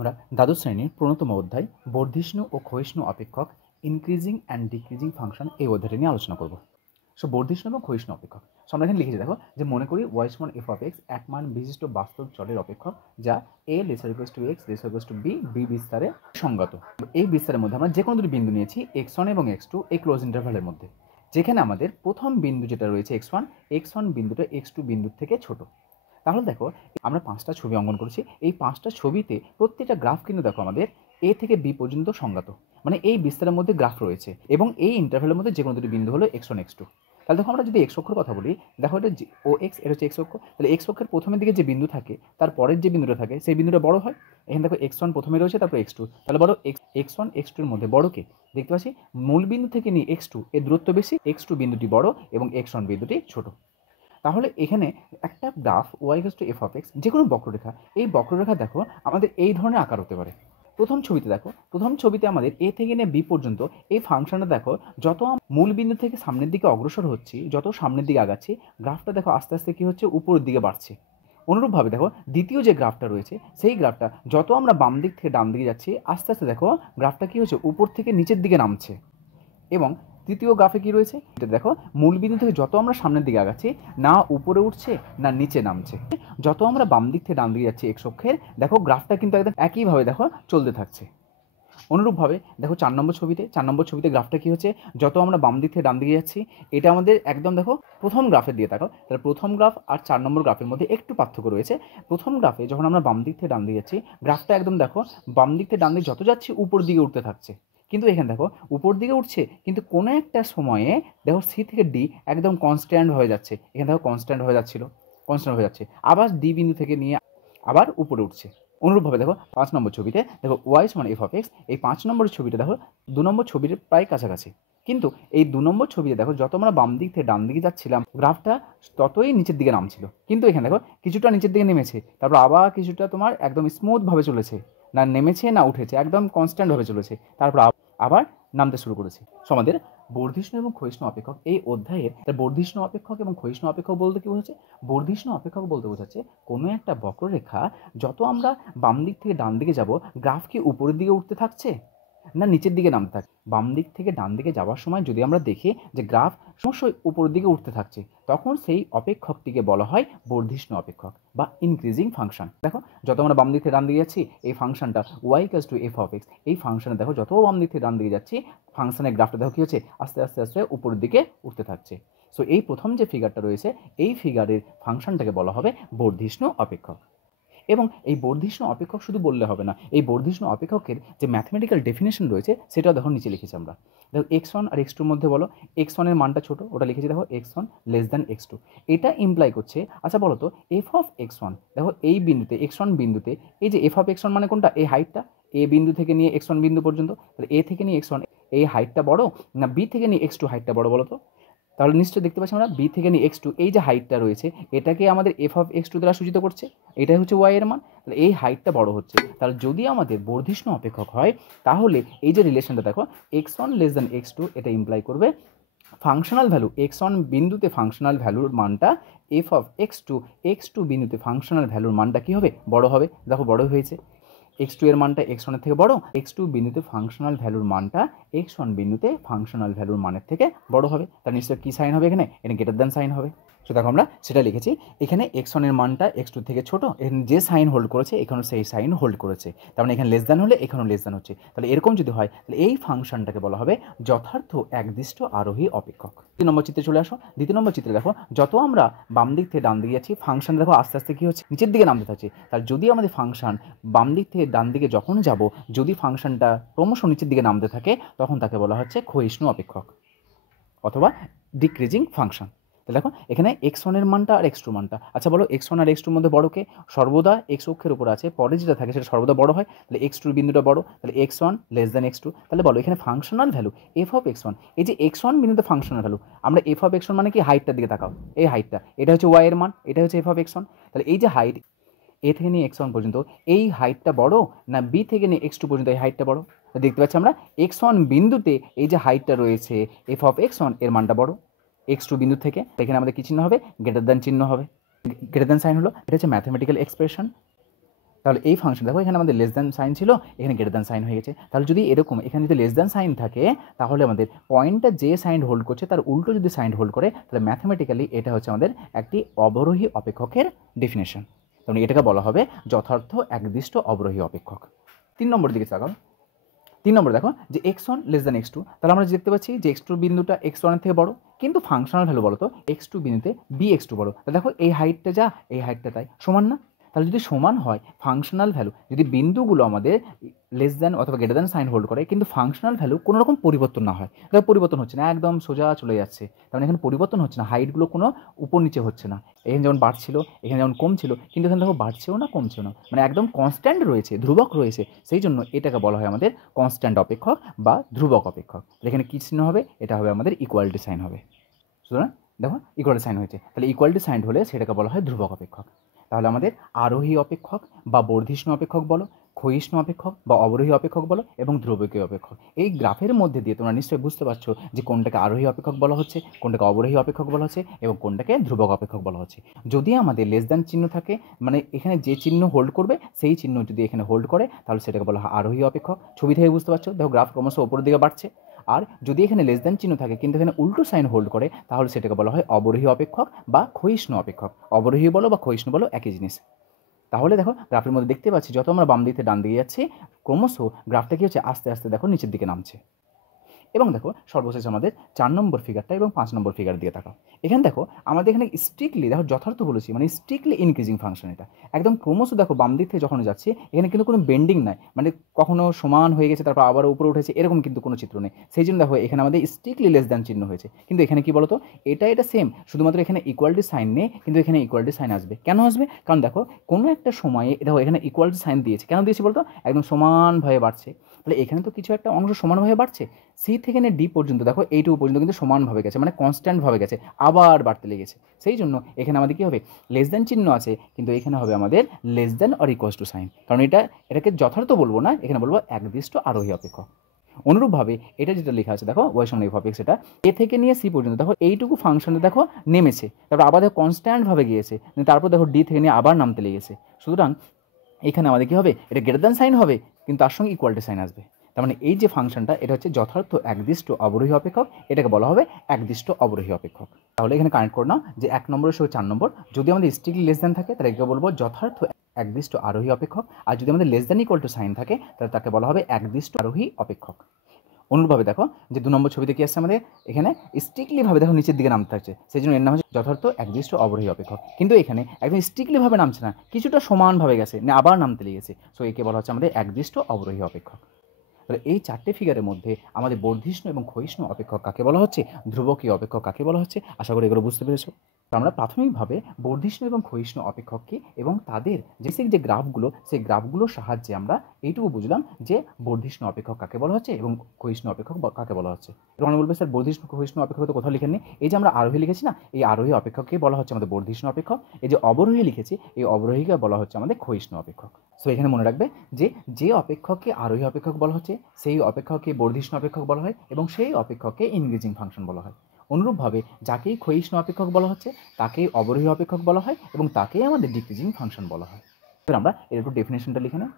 আমরা দ্বাদশ শ্রেণীর ১৫তম অধ্যায় বর্ধিষ্ণু ও ক্ষয়িষ্ণু অপেক্ষক ইনক্রিজিং অ্যান্ড ডিক্রিজিং ফাংশন এই অধ্যায়টি নিয়ে আলোচনা করব। সো বর্ধিষ্ণু এবং ক্ষয়িষ্ণু অপেক্ষক। সো আমরা এখানে লিখেছি, দেখো যে মনে করি ওয়াই সমান এফ অফ এক্স এক মান বিশিষ্ট বাস্তব চলের অপেক্ষক, যা a lesser equals to x lesser equals to b b বিস্তারে সংগত। এই বিস্তারের মধ্যে আমরা যে কোনো দুটি বিন্দু নিয়েছি x1 এবং x2 এই ক্লোজ ইন্টারভ্যালের মধ্যে, যেখানে আমাদের প্রথম বিন্দু যেটা রয়েছে x1 বিন্দুটা x2 বিন্দুর থেকে ছোট। তাহলে দেখো আমরা 5টা ছবি অঙ্কন করেছি। এই 5টা ছবিতে প্রত্যেকটা গ্রাফ কিন্তু দেখো আমাদের এ থেকে বি পর্যন্ত সংজ্ঞাত, মানে এই বিস্তারের মধ্যে গ্রাফ রয়েছে এবং এই ইন্টারভ্যালের মধ্যে যে কোনো দুটি বিন্দু হলো x1 x2। তাহলে দেখো আমরা যদি এক্স অক্ষের কথা বলি, দেখো এটা ও এক্স, এটা হচ্ছে এক্স অক্ষ। তাহলে এক্স অক্ষের প্রথমের দিকে যে বিন্দু থাকে তার পরের যে বিন্দুটা থাকে সেই বিন্দুটা বড় হয়। এখানে দেখো x1 প্রথমে রয়েছে, তারপর x2। তাহলে বড় x1 x2 এর মধ্যে বড় কে? দেখতে পাচ্ছি মূল বিন্দু থেকে নিয়ে x2 এর দূরত্ব বেশি, x2 বিন্দুটি বড় এবং x1 বিন্দুটি ছোট। তাহলে এখানে একটা graph y equals to f of x, যে কোনো বক্ররেখা, এই বক্ররেখা দেখো আমাদের এই ধরনের আকার হতে পারে। প্রথম ছবিতে আমাদের এ থেকে নিয়ে বি পর্যন্ত এই ফাংশনটা দেখো, যত মূল বিন্দু থেকে সামনের দিকে অগ্রসর হচ্ছি, যত সামনের দিকে আগাচ্ছি, গ্রাফটা দেখো আস্তে আস্তে কী হচ্ছে, উপরের দিকে বাড়ছে। অনুরূপভাবে দেখো দ্বিতীয় যে গ্রাফটা রয়েছে সেই গ্রাফটা যত আমরা বাম দিক থেকে ডান দিকে যাচ্ছি, আস্তে আস্তে দেখো গ্রাফটা কী হচ্ছে, উপর থেকে নিচের দিকে নামছে। এবং তৃতীয় গ্রাফে কি রয়েছে, এটা দেখো মূল বিন্দু থেকে যত আমরা সামনের দিকে আগাচ্ছি, না উপরে উঠছে না নিচে নামছে। যত আমরা বাম দিক থেকে ডান দিকে যাচ্ছি এক্স অক্ষের, দেখো গ্রাফটা কিন্তু একদম একইভাবে দেখো চলতে থাকছে। অনুরূপভাবে দেখো 4 নম্বর ছবিতে গ্রাফটা কি হচ্ছে, যত আমরা বাম দিক থেকে ডান দিকে যাচ্ছি, এটা আমাদের একদম দেখো প্রথম গ্রাফের দিয়ে তাকাও, তাহলে প্রথম গ্রাফ আর 4 নম্বর গ্রাফের মধ্যে একটু পার্থক্য রয়েছে। প্রথম গ্রাফে যখন আমরা বাম দিক থেকে ডান দিকে যাচ্ছি, গ্রাফটা একদম দেখো বাম দিক থেকে ডান দিকে যত যাচ্ছি উপর দিকে উঠতে থাকছে। কিন্তু এখানে দেখো উপর দিকে উঠছে, কিন্তু কোনো একটা সময়ে দেখো সি থেকে ডি একদম কনস্ট্যান্ট হয়ে যাচ্ছে। এখানে দেখো কনস্ট্যান্ট হয়ে যাচ্ছে, আবার ডি বিন্দু থেকে নিয়ে আবার উপরে উঠছে। অনুরূপভাবে দেখো 5 নম্বর ছবিতে দেখো ওয়াই সমান এফ অফ এক্স, এই 5 নম্বরের ছবিটা দেখো 2 নম্বর ছবির প্রায় কাছাকাছি। কিন্তু এই 2 নম্বর ছবিতে দেখো যত আমরা বাম দিক থেকে ডান দিকে যাচ্ছিলাম, গ্রাফটা ততই নিচের দিকে নামছিল। কিন্তু এখানে দেখো কিছুটা নিচের দিকে নেমেছে, তারপর আবার কিছুটা তোমার একদম স্মুথভাবে চলেছে, না নেমেছে না উঠেছে, একদম কনস্ট্যান্টভাবে চলেছে, তারপর আবার নামতে শুরু করেছে। সো আমাদের বর্ধিষ্ণু এবং ক্ষয়িষ্ণু অপেক্ষক এই অধ্যায়ের বর্ধিষ্ণু অপেক্ষক এবং ক্ষয়িষ্ণু অপেক্ষক বলতে কি বোঝাচ্ছে? বর্ধিষ্ণু অপেক্ষক বলতে বোঝাচ্ছে কোনো একটা বক্ররেখা যত আমরা বাম দিক থেকে ডান দিকে যাব, গ্রাফ কি উপরের দিকে উঠতে থাকছে না নিচের দিকে নামতে থাকছে। বাম দিক থেকে ডান দিকে যাওয়ার সময় যদি আমরা দেখি যে গ্রাফ সমস্যায় উপরের দিকে উঠতে থাকছে, তখন সেই অপেক্ষকটিকে বলা হয় বর্ধিষ্ণু অপেক্ষক বা ইনক্রিজিং ফাংশন। দেখো যত আমরা বাম দিক থেকে ডান দিকে যাচ্ছি, এই ফাংশনটা y equals to f of x, এই ফাংশনে দেখো যত বাম দিক থেকে ডান দিকে যাচ্ছি, ফাংশনের গ্রাফটা দেখো কী হচ্ছে, আস্তে আস্তে আস্তে উপরের দিকে উঠতে থাকছে। সো এই প্রথম যে ফিগারটা রয়েছে, এই ফিগারের ফাংশনটাকে বলা হবে বর্ধিষ্ণু অপেক্ষক। এবং এই বর্ধিষ্ণু অপেক্ষক শুধু বললে হবে না, এই বর্ধিষ্ণু অপেক্ষকের যে ম্যাথমেটিক্যাল ডেফিনেশন রয়েছে সেটাও দেখো নিচে লিখেছি আমরা। দেখো x1 আর x2 মধ্যে বলো, x1 এর মানটা ছোট, ওটা লিখেছি দেখো x1 লেস দ্যান x2। এটা ইমপ্লাই করছে, আচ্ছা বলো তো এফ অফ x1, দেখো এই বিন্দুতে x1 বিন্দুতে এই যে এফ অফ x1 মানে কোনটা, এই হাইটটা এ বিন্দু থেকে নিয়ে x1 বিন্দু পর্যন্ত, তাহলে এ থেকে নিয়ে x1 এই হাইটটা বড় না বি থেকে নিয়ে x2 হাইটটা বড় বলো তো? তাহলে নিশ্চয়ই দেখতে পাচ্ছি আমরা বি থেকে নিয়ে x2 এই যে হাইটটা রয়েছে, এটাকে আমাদের এফ অফ x2 দ্বারা সূচিত করছে, এটাই হচ্ছে ওয়াই এর মান। তাহলে এই হাইটটা বড় হচ্ছে, তাহলে যদি আমাদের বর্ধিষ্ণু অপেক্ষক হয়, তাহলে এই যে রিলেশনটা দেখো x1 লেস দ্যান x2, এটা ইমপ্লাই করবে ফাংশনাল ভ্যালু x1 বিন্দুতে ফাংশনাল ভ্যালুর মানটা এফ অফ x2 বিন্দুতে ফাংশনাল ভ্যালুর মানটা কী হবে, বড় হবে। দেখো বড় হয়েছে, x2 এর মানটা x1 এর থেকে বড়, x2 বিন্দুতে ফাংশনাল ভ্যালুর মানটা x1 বিন্দুতে ফাংশনাল ভ্যালুর মানের থেকে বড় হবে। তার নিশ্চয় কী সাইন হবে, এখানে গ্রেটার দ্যান সাইন হবে। সো দেখো আমরা সেটা লিখেছি, এখানে x1 এর মানটা x2 থেকে ছোট, এখানে যে সাইন হোল্ড করেছে এখানেও সেই সাইন হোল্ড করেছে, তার মানে এখানে লেস দ্যান হলে এখানেও লেস দ্যান হচ্ছে। তাহলে এরকম যদি হয়, তাহলে এই ফাংশনটাকে বলা হবে যথার্থ একদিষ্ট আরোহী অপেক্ষক। 2 নম্বর চিত্রে চলে আসো। 2 নম্বর চিত্রে দেখো যত আমরা বাম দিক থেকে ডান দিকে যাচ্ছি, ফাংশন দেখো আস্তে আস্তে কী হচ্ছে, নিচের দিকে নামতে থাকছে। তাহলে যদি আমাদের ফাংশন বাম দিক থেকে ডান দিকে যখন যাব, যদি ফাংশনটা ক্রমশ নিচের দিকে নামতে থাকে, তখন তাকে বলা হচ্ছে ক্ষয়িষ্ণু অপেক্ষক অথবা ডিক্রিজিং ফাংশন। তাহলে দেখো এখানে x1 এর মানটা আর x2 মানটা, আচ্ছা বলো x1 আর x2 মধ্যে বড় কে? সর্বদা x অক্ষের উপর আছে, পরে যেটা থাকে সেটা সর্বদা বড় হয়, তাহলে x2 বিন্দুটা বড়, তাহলে x1 লেস দ্যান x2। তাহলে বলো এখানে functional value F of x1, এই যে x1 বিন্দুতে ফাংশনাল ভ্যালু, আমরা এফ অফ x1 মানে কি, হাইটটার দিকে তাকাও, এই হাইটটা, এটা হচ্ছে y এর মান, এটা হচ্ছে এফ অফ x1। তাহলে এই যে হাইট এ থেকে নিয়ে x1 পর্যন্ত, এই হাইটটা বড় না বি থেকে নিয়ে x2 পর্যন্ত এই হাইটটা বড়? দেখতে পাচ্ছি আমরা x1 বিন্দুতে এই যে হাইটটা রয়েছে এফ অফ x1 এর মানটা বড় x2 বিন্দু থেকে, এখানে আমাদের কী চিহ্ন হবে, গ্রেটার দ্যান চিহ্ন হবে, গ্রেটার দ্যান সাইন হলো। এটা হচ্ছে ম্যাথমেটিক্যাল এক্সপ্রেশন তাহলে এই ফাংশন দেখো এখানে আমাদের লেস দ্যান সাইন ছিল, এখানে গ্রেটার দ্যান সাইন হয়ে গেছে। তাহলে যদি এরকম এখানে যদি লেস দ্যান সাইন থাকে তাহলে আমাদের পয়েন্টটা যে সাইন হোল্ড করছে তার উল্টো যদি সাইন হোল্ড করে তাহলে ম্যাথমেটিক্যালি এটা হচ্ছে আমাদের একটি অবরোহী অপেক্ষকের ডেফিনেশন। তাহলে এটাকে বলা হবে যথার্থ একদিষ্ট অবরোহী অপেক্ষক। 3 নম্বর দিকে তাকাও। 3 নম্বর দেখো যে x1 লেস দ্যান x2, তাহলে আমরা দেখতে পাচ্ছি যে x2 বিন্দুটা x1 এর থেকে বড়, কিন্তু ফাংশনাল ভ্যালু বলো তো x2 বিন্দুতে bx2 বড়। তাহলে দেখো এই হাইটটা যা এই হাইটটা তাই সমান না? তাহলে যদি সমান হয় ফাংশনাল ভ্যালু, যদি বিন্দুগুলো আমাদের লেস দ্যান অথবা গ্রেটার দ্যান সাইন হোল্ড করে কিন্তু ফাংশনাল ভ্যালু কোনো রকম পরিবর্তন না হয়, দেখো পরিবর্তন হচ্ছে না, একদম সোজা চলে যাচ্ছে, তার মানে এখানে পরিবর্তন হচ্ছে না, হাইটগুলো কোনো উপর নিচে হচ্ছে না, এখানে যেমন বাড়ছিল এখানে যেমন কম ছিল, কিন্তু এখানে দেখো বাড়ছেও না কমছেও না, মানে একদম কনস্ট্যান্ট রয়েছে, ধ্রুবক রয়েছে, সেই জন্য এটাকে বলা হয় আমাদের কনস্ট্যান্ট অপেক্ষক বা ধ্রুবক অপেক্ষক। এখানে কী চিহ্ন হবে? এটা হবে আমাদের ইকুয়ালিটি সাইন হবে। সুতরাং দেখো ইকুয়ালিটি সাইন হয়েছে, তাহলে ইকুয়ালিটি সাইন হলে সেটাকে বলা হয় ধ্রুবক অপেক্ষক। তাহলে আমাদের আরোহী অপেক্ষক বা বর্ধিষ্ণু অপেক্ষক বলো, ক্ষয়িষ্ণু অপেক্ষক বা অবরোহী অপেক্ষক বলো এবং ধ্রুবকীয় অপেক্ষক, এই গ্রাফের মধ্যে দিয়ে তোমরা নিশ্চয়ই বুঝতে পারছো যে কোনটাকে আরোহী অপেক্ষক বলা হচ্ছে, কোনটাকে অবরোহী অপেক্ষক বলা হচ্ছে এবং কোনটাকে ধ্রুবক অপেক্ষক বলা হচ্ছে। যদি আমাদের লেস দ্যান চিহ্ন থাকে, মানে এখানে যে চিহ্ন হোল্ড করবে সেই চিহ্ন যদি এখানে হোল্ড করে তাহলে সেটাকে বলা হয় আরোহী অপেক্ষক। ছবি থেকে বুঝতে পারছো, দেখো গ্রাফ ক্রমশ ওপরের দিকে বাড়ছে। আর যদি এখানে লেস দ্যান চিহ্ন থাকে কিন্তু এখানে উল্টো সাইন হোল্ড করে তাহলে সেটাকে বলা হয় অবরোহী অপেক্ষক বা ক্ষয়িষ্ণু অপেক্ষক। অবরোহী বলো বা ক্ষয়িষ্ণু বলো একই জিনিস। তাহলে দেখো গ্রাফের মধ্যে দেখতে পাচ্ছি যত আমরা বাম দিক থেকে ডান দিকে যাচ্ছি ক্রমশ গ্রাফটা কি হচ্ছে আস্তে আস্তে দেখো নিচের দিকে নামছে। এবং দেখো সর্বশেষ আমাদের 4 নম্বর ফিগারটা এবং 5 নম্বর ফিগার দিয়ে তাকাও। এখানে দেখো আমাদের এখানে স্ট্রিক্টলি দেখো যথার্থ বলেছি, মানে স্ট্রিক্টলি ইনক্রিজিং ফাংশন, এটা একদম ক্রমশ দেখো বাম দিক থেকে যখন যাচ্ছে এখানে কিন্তু কোনো বেন্ডিং নাই, মানে কখনো সমান হয়ে গেছে তারপর আবার উপরে উঠেছে এরকম কিন্তু কোনো চিত্র নেই। সেই জন্য দেখো এখানে আমাদের স্ট্রিক্টলি লেস দ্যান চিহ্ন হয়েছে, কিন্তু এখানে কি বলতো এটা সেম, শুধুমাত্র এখানে ইকুয়ালিটি সাইন নেই কিন্তু এখানে ইকুয়ালিটি সাইন আসবে। কেন আসবে? কারণ দেখো কোনো একটা সময়ে দেখো এখানে ইকুয়ালিটি সাইন দিয়েছে, কেন দিয়েছে বলতো? একদম সমানভাবে বাড়ছে, তাহলে এখানে তো কিছু একটা অংশ সমানভাবে বাড়ছে, সি থেকে নিয়ে ডি পর্যন্ত দেখো এইটুকু পর্যন্ত কিন্তু সমানভাবে গেছে, মানে কনস্ট্যান্টভাবে গেছে, আবার বাড়তে লেগেছে। সেই জন্য এখানে আমাদের কী হবে? লেস দ্যান চিহ্ন আছে কিন্তু এখানে হবে আমাদের less than or equals to sign, কারণ এটাকে যথার্থ বলবো না, এখানে বলবো একদিষ্ট আরোহী অপেক্ষক। অনুরূপভাবে এটা যেটা লেখা আছে দেখো ওয়াই সমান এফ অফ এক্স, এটা এ থেকে নিয়ে সি পর্যন্ত দেখো এইটুকু ফাংশনে দেখো নেমেছে, তারপর আবার দেখো কনস্ট্যান্টভাবে গিয়েছে, তারপর দেখো ডি থেকে নিয়ে আবার নামতে লেগেছে। সুতরাং এখানে আমাদের কী হবে? এটা গ্রেটার দ্যান সাইন হবে কিন্তু তার সঙ্গে ইকুয়ালিটি সাইন আসবে। তার মানে এই যে ফাংশনটা এটা হচ্ছে যথার্থ একদিষ্ট অবরোহী অপেক্ষক, এটাকে বলা হবে একদিষ্ট অবরোহী অপেক্ষক। তাহলে এখানে কানেক্ট করে নাও যে 1 নম্বরের সঙ্গে 4 নম্বর যদি আমাদের স্ট্রিক্টলি লেস দ্যান থাকে তাহলে এটাকে বলবো যথার্থ একদিষ্ট আরোহী অপেক্ষক, আর যদি আমাদের less than equal to sign থাকে তাহলে তাকে বলা হবে একদিষ্ট আরোহী অপেক্ষক। অনুরূপভাবে দেখো যে 2 নম্বর ছবিতে কি আসছে আমাদের এখানে স্ট্রিক্টলিভাবে দেখো নিচের দিকে নামতে থাকছে, সেই জন্য এর নাম হচ্ছে যথার্থ একদিষ্ট অবরোহী অপেক্ষক। কিন্তু এখানে একদম স্ট্রিক্টলিভাবে নামছে না, কিছুটা সমানভাবে গেছে না আবার নামতে লেগেছে, সো একে বলা হচ্ছে আমাদের একদিষ্ট অবরোহী অপেক্ষক। তাহলে এই 4টে ফিগারের মধ্যে আমাদের বর্ধিষ্ণু এবং ক্ষয়িষ্ণু অপেক্ষক কাকে বলা হচ্ছে, ধ্রুবকীয় অপেক্ষক কাকে বলা হচ্ছে, আশা করি এগুলো বুঝতে পেরেছো। তো আমরা প্রাথমিকভাবে বর্ধিষ্ণু এবং ক্ষয়িষ্ণু অপেক্ষক কি এবং তাদের বেসিক যে গ্রাফগুলো সেই গ্রাফগুলোর সাহায্যে আমরা এইটুকু বুঝলাম যে বর্ধিষ্ণু অপেক্ষক কাকে বলা হচ্ছে এবং ক্ষয়িষ্ণু অপেক্ষক কাকে বলা হচ্ছে। এবং বলবে স্যার বর্ধিষ্ণু ক্ষয়িষ্ণু অপেক্ষক তো কোথাও লিখেননি, এই যে আমরা আরোহী লিখেছি না, এই আরোহী অপেক্ষককে বলা হচ্ছে আমাদের বর্ধিষ্ণু অপেক্ষক, এই যে অবরোহী লিখেছি এই অবরোহীকে বলা হচ্ছে আমাদের ক্ষয়িষ্ণু অপেক্ষক। সো এখানে মনে রাখবে যে অপেক্ষককে আরোহী অপেক্ষক বলা হচ্ছে সেই অপেক্ষককে বর্ধিষ্ণু অপেক্ষক বলা হয় এবং সেই অপেক্ষককে ইনক্রিজিং ফাংশন বলা হয়। অনুরূপভাবে যাকেই ক্ষয়িষ্ণু অপেক্ষক বলা হচ্ছে তাকেই অবরোহী অপেক্ষক বলা হয় এবং তাকেই আমাদের ডিক্রিজিং ফাংশন বলা হয়। এবার আমরা এর একটু ডেফিনেশনটা লিখে নেই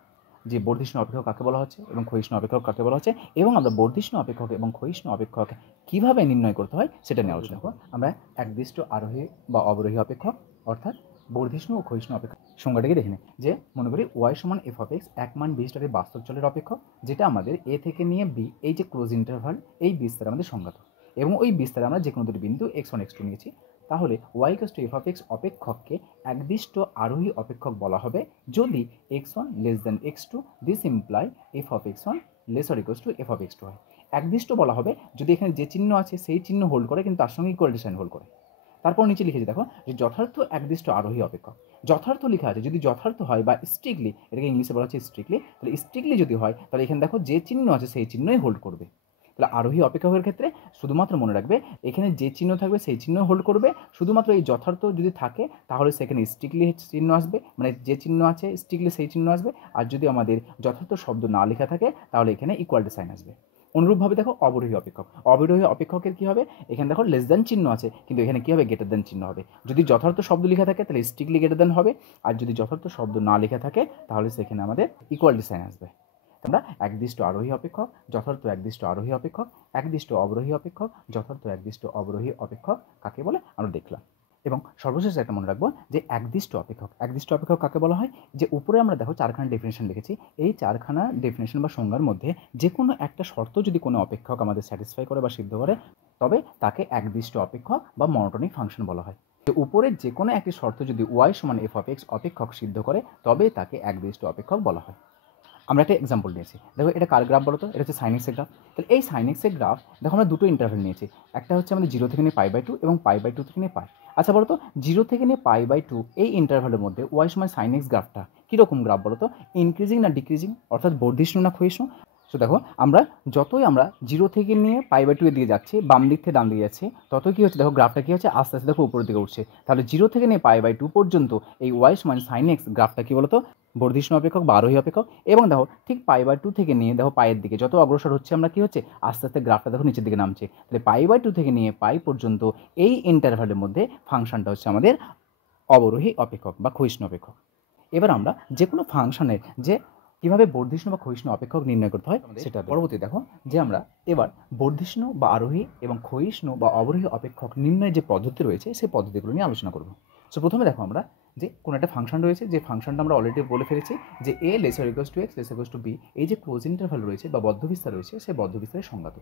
যে বর্ধিষ্ণু অপেক্ষক কাকে বলা হচ্ছে এবং ক্ষয়িষ্ণু অপেক্ষক কাকে বলা হচ্ছে, এবং আমরা বর্ধিষ্ণু অপেক্ষক এবং ক্ষয়িষ্ণু অপেক্ষক কীভাবে নির্ণয় করতে হয় সেটা নিয়ে আলোচনা করব। আমরা একদিষ্ট আরোহী বা অবরোহী অপেক্ষক অর্থাৎ বর্ধিষ্ণু ও ক্ষয়িষ্ণু অপেক্ষক সংজ্ঞাটাকে দেখে নিই যে মনে করি ওয়াই সমান এফ অফ এক্স এক মান বিশিষ্টের বাস্তব চলের অপেক্ষক, যেটা আমাদের এ থেকে নিয়ে বি এই যে ক্লোজ ইন্টারভাল এই বিস্তার আমাদের সংজ্ঞাত, এবং ওই বিস্তারে আমরা যে কোনো দুটি বিন্দু x1 x2 নিয়েছি। তাহলে y = f of x অপেক্ষককে একদিষ্ট আরোহী অপেক্ষক বলা হবে যদি x1 less than x2, this imply f of x1 less or equals to f of x2 হয়। একদিষ্ট বলা হবে যদি এখানে যে চিহ্ন আছে সেই চিহ্ন হোল্ড করে কিন্তু তার সঙ্গে ইকুয়ালিটি সাইন হোল্ড করে। তারপর নিচে লিখেছি দেখো যে যথার্থ একদিষ্ট আরোহী অপেক্ষক, যথার্থ লেখা আছে, যদি যথার্থ হয় বা স্ট্রিক্টলি, এটাকে ইংলিশে বলা হচ্ছে স্ট্রিক্টলি, তাহলে স্ট্রিক্টলি যদি হয় তাহলে এখানে দেখো যে চিহ্ন আছে সেই চিহ্নই হোল্ড করবে। তাহলে আরোহী অপেক্ষকের ক্ষেত্রে শুধুমাত্র মনে রাখবে এখানে যে চিহ্ন থাকবে সেই চিহ্ন হোল্ড করবে, শুধুমাত্র এই যথার্থ যদি থাকে তাহলে সেখানে স্ট্রিক্টলি চিহ্ন আসবে, মানে যে চিহ্ন আছে স্ট্রিক্টলি সেই চিহ্ন আসবে, আর যদি আমাদের যথার্থ শব্দ না লেখা থাকে তাহলে এখানে ইকুয়ালিটি সাইন আসবে। অনুরূপভাবে দেখো অবরোহী অপেক্ষক, অবরোহী অপেক্ষকের কী হবে, এখানে দেখো লেস দ্যান চিহ্ন আছে, কিন্তু এখানে কী হবে, গ্রেটার দ্যান চিহ্ন হবে। যদি যথার্থ শব্দ লেখা থাকে তাহলে স্ট্রিক্টলি গ্রেটার দ্যান হবে, আর যদি যথার্থ শব্দ না লেখা থাকে তাহলে সেখানে আমাদের ইকুয়ালিটি সাইন আসবে। আমরা একদিষ্ট আরোহী অপেক্ষক, যথার্থ একদিষ্ট আরোহী অপেক্ষক, একদিষ্ট অবরোহী অপেক্ষক, যথার্থ একদিষ্ট অবরোহী অপেক্ষক কাকে বলে আমরা দেখলাম। এবং সর্বশেষ একটা মনে রাখবো যে একদিষ্ট অপেক্ষক, একদিষ্ট অপেক্ষক কাকে বলা হয়, যে উপরে আমরা দেখো চারখানা ডেফিনেশন লিখেছি, এই চারখানা ডেফিনেশন বা সংজ্ঞার মধ্যে যে কোনো একটা শর্ত যদি কোনো অপেক্ষক আমাদের স্যাটিসফাই করে বা সিদ্ধ করে, তবে তাকে একদিষ্ট অপেক্ষক বা মনোটনিক ফাংশন বলা হয়। উপরের যে কোনো একটি শর্ত যদি ওয়াই সমান এফ অফ এক্স অপেক্ষক সিদ্ধ করে, তবে তাকে একদিষ্ট অপেক্ষক বলা হয়। আমরা একটা এক্সাম্পল নিয়েছি, দেখো এটা কার গ্রাফ বলো তো, এটা হচ্ছে সাইন এক্সের গ্রাফ। তাহলে এই সাইন এক্সের গ্রাফ দেখো আমরা দুটো ইন্টারভ্যাল নিয়েছি, একটা হচ্ছে আমাদের 0 থেকে নিয়ে π/2 এবং π/2 থেকে নিয়ে পাই। আচ্ছা বলো তো 0 থেকে নিয়ে π/2 এই ইন্টারভ্যালের মধ্যে ওয়াই সময় সাইন এক্স গ্রাফটা কীরকম গ্রাফ বলো তো, ইনক্রিজিং না ডিক্রিজিং, অর্থাৎ বর্ধিষ্ণু না ক্ষয়িষ্ণু। তো দেখো আমরা যতই আমরা 0 থেকে নিয়ে π/2 এর দিকে যাচ্ছি, বাম দিক থেকে ডান দিকে যাচ্ছি, ততই কী হচ্ছে দেখো গ্রাফটা কী হচ্ছে, আস্তে আস্তে দেখো উপরের দিকে উঠছে। তাহলে 0 থেকে নিয়ে π/2 পর্যন্ত এই ওয়াই সমান সাইন এক্স গ্রাফটা কী বলো তো, বর্ধিষ্ণু অপেক্ষক বা আরোহী অপেক্ষক। এবং দেখো ঠিক π/2 থেকে নিয়ে দেখো পায়ের দিকে যত অগ্রসর হচ্ছে আমরা কী হচ্ছে, আস্তে আস্তে গ্রাফটা দেখো নিচের দিকে নামছে। তাহলে π/2 থেকে নিয়ে পাই পর্যন্ত এই ইন্টারভ্যালের মধ্যে ফাংশনটা হচ্ছে আমাদের অবরোহী অপেক্ষক বা ক্ষয়িষ্ণু অপেক্ষক। এবার আমরা যে কোনো ফাংশনের যে কীভাবে বর্ধিষ্ণু বা ক্ষয়িষ্ণু অপেক্ষক নির্ণয় করতে হয় সেটা পরবর্তী দেখো, যে আমরা এবার বর্ধিষ্ণু বা আরোহী এবং ক্ষয়িষ্ণু বা অবরোহী অপেক্ষক নির্ণয়ের যে পদ্ধতি রয়েছে সেই পদ্ধতিগুলো নিয়ে আলোচনা করব। সো প্রথমে দেখো আমরা যে কোনো একটা ফাংশন রয়েছে, যে ফাংশনটা আমরা অলরেডি বলে ফেলেছি যে a lesser equals to x lesser equals to b, এই যে ক্লোজ ইন্টারভ্যাল রয়েছে বা বদ্ধবিস্তার রয়েছে সেই বদ্ধবিস্তারের সংজ্ঞাত।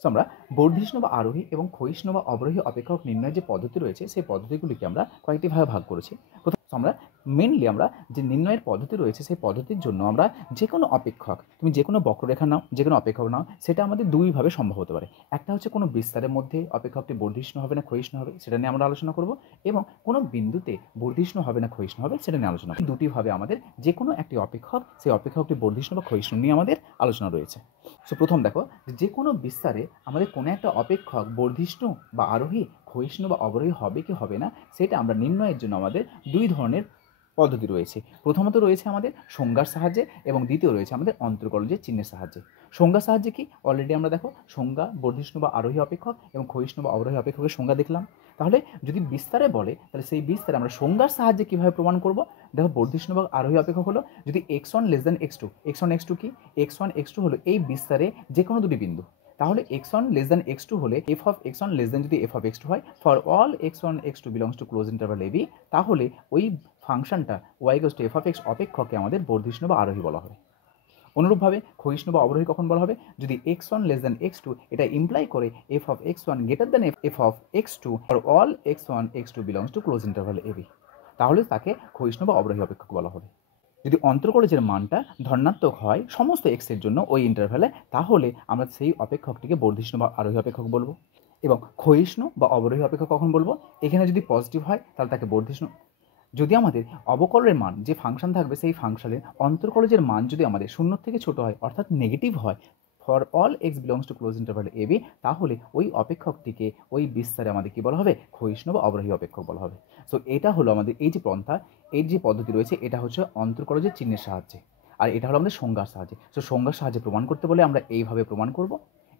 সো আমরা বর্ধিষ্ণু বা আরোহী এবং ক্ষয়িষ্ণু বা অবরোহী অপেক্ষক নির্ণয়ের যে পদ্ধতি রয়েছে সেই পদ্ধতিগুলিকে আমরা কয়েকটি ভাগে ভাগ করেছি। প্রথম আমরা মেনলি আমরা যে নির্ণয়ের পদ্ধতি রয়েছে সেই পদ্ধতির জন্য আমরা যে কোনো অপেক্ষক, তুমি যে কোনো বক্ররেখা নাও, যে কোনো অপেক্ষক নাও, সেটা আমাদের দুইভাবে সম্ভব হতে পারে। একটা হচ্ছে কোনো বিস্তারের মধ্যে অপেক্ষকটি বর্ধিষ্ণু হবে না ক্ষয়িষ্ণু হবে সেটা নিয়ে আমরা আলোচনা করব, এবং কোনো বিন্দুতে বর্ধিষ্ণু হবে না ক্ষয়িষ্ণু হবে সেটা নিয়ে আলোচনা করব। দুটিভাবে আমাদের যে কোনো একটি অপেক্ষক, সেই অপেক্ষকটি বর্ধিষ্ণু বা ক্ষয়িষ্ণু নিয়ে আমাদের আলোচনা রয়েছে। সো প্রথম দেখো, যে কোনো বিস্তারে আমাদের কোনো একটা অপেক্ষক বর্ধিষ্ণু বা আরোহী, ক্ষয়িষ্ণু বা অবরোহী হবে কি হবে না সেটা আমরা নির্ণয়ের জন্য আমাদের দুই ধরনের পদ্ধতি রয়েছে। প্রথমত রয়েছে আমাদের সংজ্ঞার সাহায্যে এবং দ্বিতীয় রয়েছে আমাদের অন্তর্কলজের চিহ্নের সাহায্যে। সংজ্ঞার সাহায্যে কি, অলরেডি আমরা দেখো সংজ্ঞা বর্ধিষ্ণু বা আরোহী অপেক্ষক এবং ক্ষয়িষ্ণু বা অবরোহী অপেক্ষকের সংজ্ঞা দেখলাম। তাহলে যদি বিস্তারে বলে তাহলে সেই বিস্তারে আমরা সংজ্ঞার সাহায্যে কীভাবে প্রমাণ করব, দেখো বর্ধিষ্ণু বা আরোহী অপেক্ষক হলো যদি x1 less than x2, x1 x2 কি, x1 x2 হলো এই বিস্তারে যে কোনো দুটি বিন্দু, তাহলে x1 লেস দ্যান x2 হলে f of x1 less than যদি f অফ x2 হয়, for all x1 x2 belongs to close interval ab, তাহলে ওই ফাংশনটা y equals to f of x অপেক্ষককে আমাদের বর্ধিষ্ণু বা আরোহী বলা হবে। অনুরূপভাবে ক্ষয়িষ্ণু বা অবরোহী কখন বলা হবে, যদি x1 লেস দ্যান x2 এটা ইমপ্লাই করে f of x1 greater than f of x2 for all x1 x2 belongs to close interval ab, তাহলে তাকে ক্ষয়িষ্ণু বা অবরোহী অপেক্ষক বলা হবে। যদি অন্তর্কলজের মানটা ধনাত্মক হয় সমস্ত এক্সের জন্য ওই ইন্টারভ্যালে, তাহলে আমরা সেই অপেক্ষকটিকে বর্ধিষ্ণু বা আরোহী অপেক্ষক বলবো। এবং ক্ষয়িষ্ণু বা অবরোহী অপেক্ষক কখন বলবো, এখানে যদি পজিটিভ হয় তাহলে তাকে বর্ধিষ্ণু। যদি আমাদের অবকলনের মান যে ফাংশন থাকবে সেই ফাংশনের অন্তর্কলজের মান যদি আমাদের 0 থেকে ছোট হয় অর্থাৎ নেগেটিভ হয়, for all x belongs to close interval ab, তাহলে ওই অপেক্ষকটিকে ওই বিস্তারে আমাদের কী বলা হবে, ক্ষয়িষ্ণু বা অবরোহী অপেক্ষক বলা হবে। সো এটা হলো আমাদের এই যে পন্থা, এই যে পদ্ধতি রয়েছে, এটা হচ্ছে অন্তর্কলজের চিহ্নের সাহায্যে, আর এটা হলো আমাদের সংজ্ঞার সাহায্যে। সো সংজ্ঞার সাহায্যে প্রমাণ করতে বলে আমরা এইভাবে প্রমাণ করব,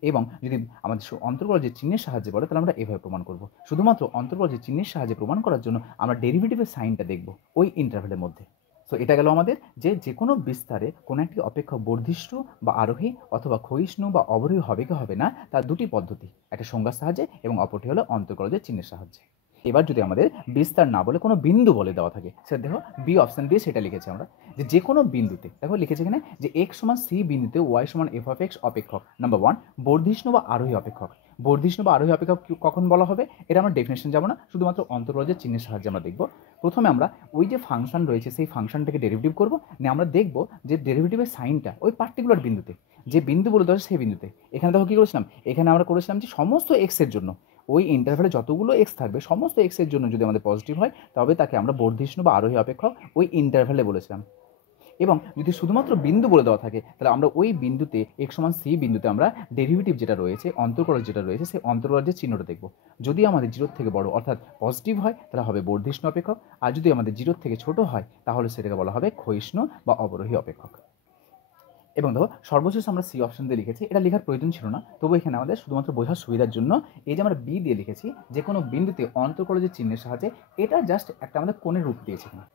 এবং যদি আমাদের অন্তর্কলজের চিহ্নের সাহায্যে বলে তাহলে আমরা এইভাবে প্রমাণ করব। শুধুমাত্র অন্তর্কলজের চিহ্নের সাহায্যে প্রমাণ করার জন্য আমরা ডেরিভেটিভের সাইনটা দেখব ওই ইন্টারভ্যালের মধ্যে। সো এটা গেল আমাদের যে কোনো বিস্তারে কোনো একটি অপেক্ষক বর্ধিষ্ণু বা আরোহী অথবা ক্ষয়িষ্ণু বা অবরোহী হবে কি হবে না তার দুটি পদ্ধতি, একটা সংজ্ঞার সাহায্যে এবং অপরটি হলো অন্তর্কলজের চিহ্নের সাহায্যে। এবার যদি আমাদের বিস্তার না বলে কোনো বিন্দু বলে দেওয়া থাকে, সেটা দেখো বি অপশান দিয়ে সেটা লিখেছি আমরা, যে কোনো বিন্দুতে দেখো লিখেছে এখানে যে x সমান c বিন্দুতে y সমান f অফ x অপেক্ষক নাম্বার 1 বর্ধিষ্ণু বা আরোহী অপেক্ষক। বর্ধিষ্ণু বা আরোহী অপেক্ষক কখন বলা হবে, এটা আমরা ডেফিনেশন যাব না, শুধুমাত্র অন্তর্কলজের চিহ্নের সাহায্যে আমরা দেখব। প্রথমে আমরা ওই যে ফাংশন রয়েছে সেই ফাংশনটাকে ডেরিভেটিভ করবো, নিয়ে আমরা দেখব যে ডেরিভেটিভের সাইনটা ওই পার্টিকুলার বিন্দুতে, যে বিন্দু বলে দেওয়া সেই বিন্দুতে। এখানে দেখো কী করেছিলাম, এখানে আমরা করেছিলাম যে সমস্ত এক্সের জন্য ওই ইন্টারভ্যালে যতগুলো এক্স থাকবে সমস্ত এক্সের জন্য যদি আমাদের পজিটিভ হয় তবে তাকে আমরা বর্ধিষ্ণু বা আরোহী অপেক্ষক ওই ইন্টারভ্যালে বলেছিলাম। এবং যদি শুধুমাত্র বিন্দু বলে দেওয়া থাকে তাহলে আমরা ওই বিন্দুতে x সমান c বিন্দুতে আমরা ডেরিভেটিভ যেটা রয়েছে অন্তর্কলজ যেটা রয়েছে সেই অন্তর্কলজের চিহ্নটা দেখব। যদি আমাদের 0 থেকে বড় অর্থাৎ পজিটিভ হয় তাহলে হবে বর্ধিষ্ণু অপেক্ষক, আর যদি আমাদের 0 থেকে ছোট হয় তাহলে সেটাকে বলা হবে ক্ষয়িষ্ণু বা অবরোহী অপেক্ষক। এবং দেখো সর্বশেষ আমরা সি অপশন দিয়ে লিখেছি, এটা লেখার প্রয়োজন ছিল না, তবু এখানে আমাদের শুধুমাত্র বোঝার সুবিধার জন্য এই যে আমরা বি দিয়ে লিখেছি, যে কোনো বিন্দুতে অন্তর্কলজের চিহ্নের সাহায্যে এটা জাস্ট একটা আমাদের কোণের রূপ দিয়েছে এখানে।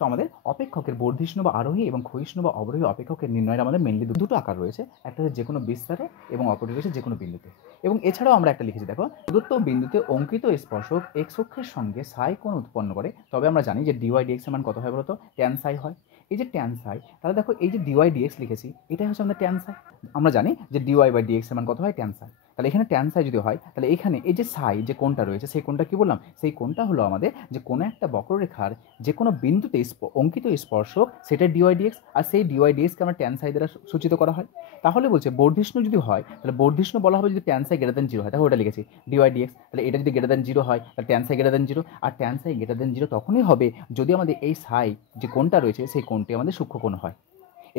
তো আমাদের অপেক্ষকের বর্ধিষ্ণু বা আরোহী এবং ক্ষয়িষ্ণু বা অবরোহী অপেক্ষকের নির্ণয়ের আমাদের মেনলি দুটো আকার রয়েছে, একটা হচ্ছে যে কোনো বিস্তারে এবং অপরটি রয়েছে যে কোনো বিন্দুতে। এবং এছাড়াও আমরা একটা লিখেছি, দেখো প্রদত্ত বিন্দুতে অঙ্কিত স্পর্শক এক্স অক্ষের সঙ্গে সাই কোণ উৎপন্ন করে, তবে আমরা জানি যে ডিওয়াই ডিএক্স এর মান কত হয় বলতো, ট্যান সাই হয়। এই যে ট্যান সাই, তাহলে দেখো এই যে ডিওয়াই ডিএক্স লিখেছি, এটাই হচ্ছে আমাদের ট্যান সাই। আমরা জানি যে ডিওয়াই বাই ডিএক্স এর মান কত হয়, ট্যান সাই। তাহলে এখানে ট্যান সাই যদি হয়, তাহলে এখানে এই যে সাই যে কোণটা রয়েছে, সেই কোণটা কি বললাম, সেই কোণটা হলো আমাদের যে কোনো একটা বক্ররেখার যে কোনো বিন্দুতে অঙ্কিত স্পর্শক, সেটা ডিওয়াই ডিএক্স, আর সেই ডিওয়াই ডিএক্সকে আমরা ট্যান সাই দ্বারা সূচিত করা হয়। তাহলে বলছে বর্ধিষ্ণু যদি হয়, তাহলে বর্ধিষ্ণু বলা হবে যদি ট্যান সাই গ্রেটার দেন 0 হয়, তাহলে ওটা লিখেছি ডিওয়াই ডিএক্স। তাহলে এটা যদি গ্রেটার দেন 0 হয়, তাহলে ট্যান সাই গ্রেটার দেন 0, আর ট্যান সাই গ্রেটার দেন 0 তখনই হবে যদি আমাদের এই সাই যে কোণটা রয়েছে সেই কোণটি আমাদের সূক্ষ্মকোণ হয়।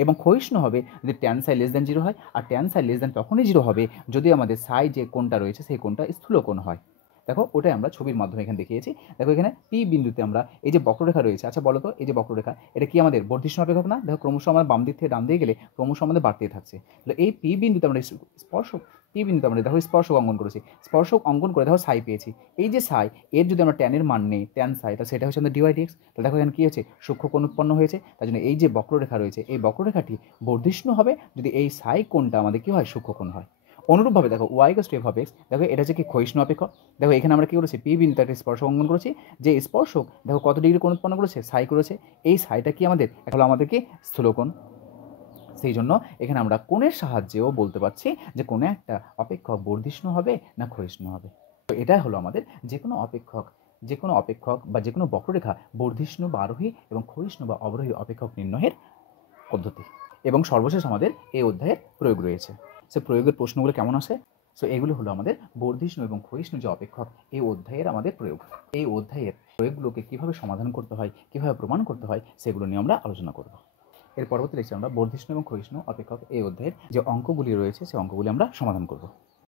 এবং ক্ষয়িষ্ণু হবে যদি ট্যান সাই লেস দেন 0 হয়, আর ট্যান সাই লেস দেন তখনই 0 হবে যদি আমাদের সাই যে কোণটা রয়েছে সেই কোণটা স্থূলকোণ হয়। দেখো ওটাই আমরা ছবির মাধ্যমে এখানে দেখিয়েছি। দেখো এখানে পি বিন্দুতে আমরা এই যে বক্ররেখা রয়েছে, আচ্ছা বলো তো এই যে বক্ররেখা, এটা কি আমাদের বর্ধিষ্ণু অপেক্ষক না? দেখো ক্রমশ আমাদের বাম দিক থেকে ডান দিকে গেলে ক্রমশ আমাদের বাড়তেই থাকছে। তাহলে এই পি বিন্দুতে আমরা স্পর্শক, পি বিন্দুতে আমরা দেখো স্পর্শক অঙ্কন করেছি, স্পর্শক অঙ্কন করে দেখো সাই পেয়েছি। এই যে সাই, এর যদি আমরা ট্যানের মান নেই ট্যান সাই, তাহলে সেটা হচ্ছে আমাদের ডিওয়াই ডিএক্স। তাহলে দেখো এখানে কী হচ্ছে, সূক্ষ্মকোণ উৎপন্ন হয়েছে। তার জন্য এই যে বক্ররেখা রয়েছে, এই বক্ররেখাটি বর্ধিষ্ণু হবে যদি এই সাই কোণটা আমাদের কী হয়, সূক্ষ্মকোণ হয়। অনুরূপভাবে দেখো y equals to f of x, দেখো এটা হচ্ছে কি ক্ষয়িষ্ণু অপেক্ষক। দেখো এখানে আমরা কি করেছি, পি বিন্দুতে একটা স্পর্শক অঙ্কন করেছি, যে স্পর্শক দেখো কত ডিগ্রি কোণ উৎপন্ন করেছে, সাই করেছে। এই সাইটা কি আমাদের হলো আমাদেরকে স্থূলকোণ। সেই জন্য এখানে আমরা কোণের সাহায্যেও বলতে পারছি যে কোনো একটা অপেক্ষক বর্ধিষ্ণু হবে না ক্ষয়িষ্ণু হবে। তো এটাই হলো আমাদের যে কোনো অপেক্ষক বা যে কোনো বক্ররেখা বর্ধিষ্ণু বা আরোহী এবং ক্ষয়িষ্ণু বা অবরোহী অপেক্ষক নির্ণয়ের পদ্ধতি। এবং সর্বশেষ আমাদের এই অধ্যায়ের প্রয়োগ রয়েছে। সে প্রয়োগের প্রশ্নগুলো কেমন আসে? সো এগুলো হলো আমাদের বর্ধিষ্ণু এবং ক্ষয়িষ্ণু যে অপেক্ষক, এই অধ্যায়ের আমাদের প্রয়োগ। এই অধ্যায়ের প্রয়োগগুলোকে কীভাবে সমাধান করতে হয়, কীভাবে প্রমাণ করতে হয়, সেগুলো নিয়ে আমরা আলোচনা করব। এর পরবর্তী লেকচারে আমরা বর্ধিষ্ণু এবং ক্ষয়িষ্ণু অপেক্ষক এই অধ্যায়ের যে অঙ্কগুলি রয়েছে সেই অঙ্কগুলি আমরা সমাধান করব।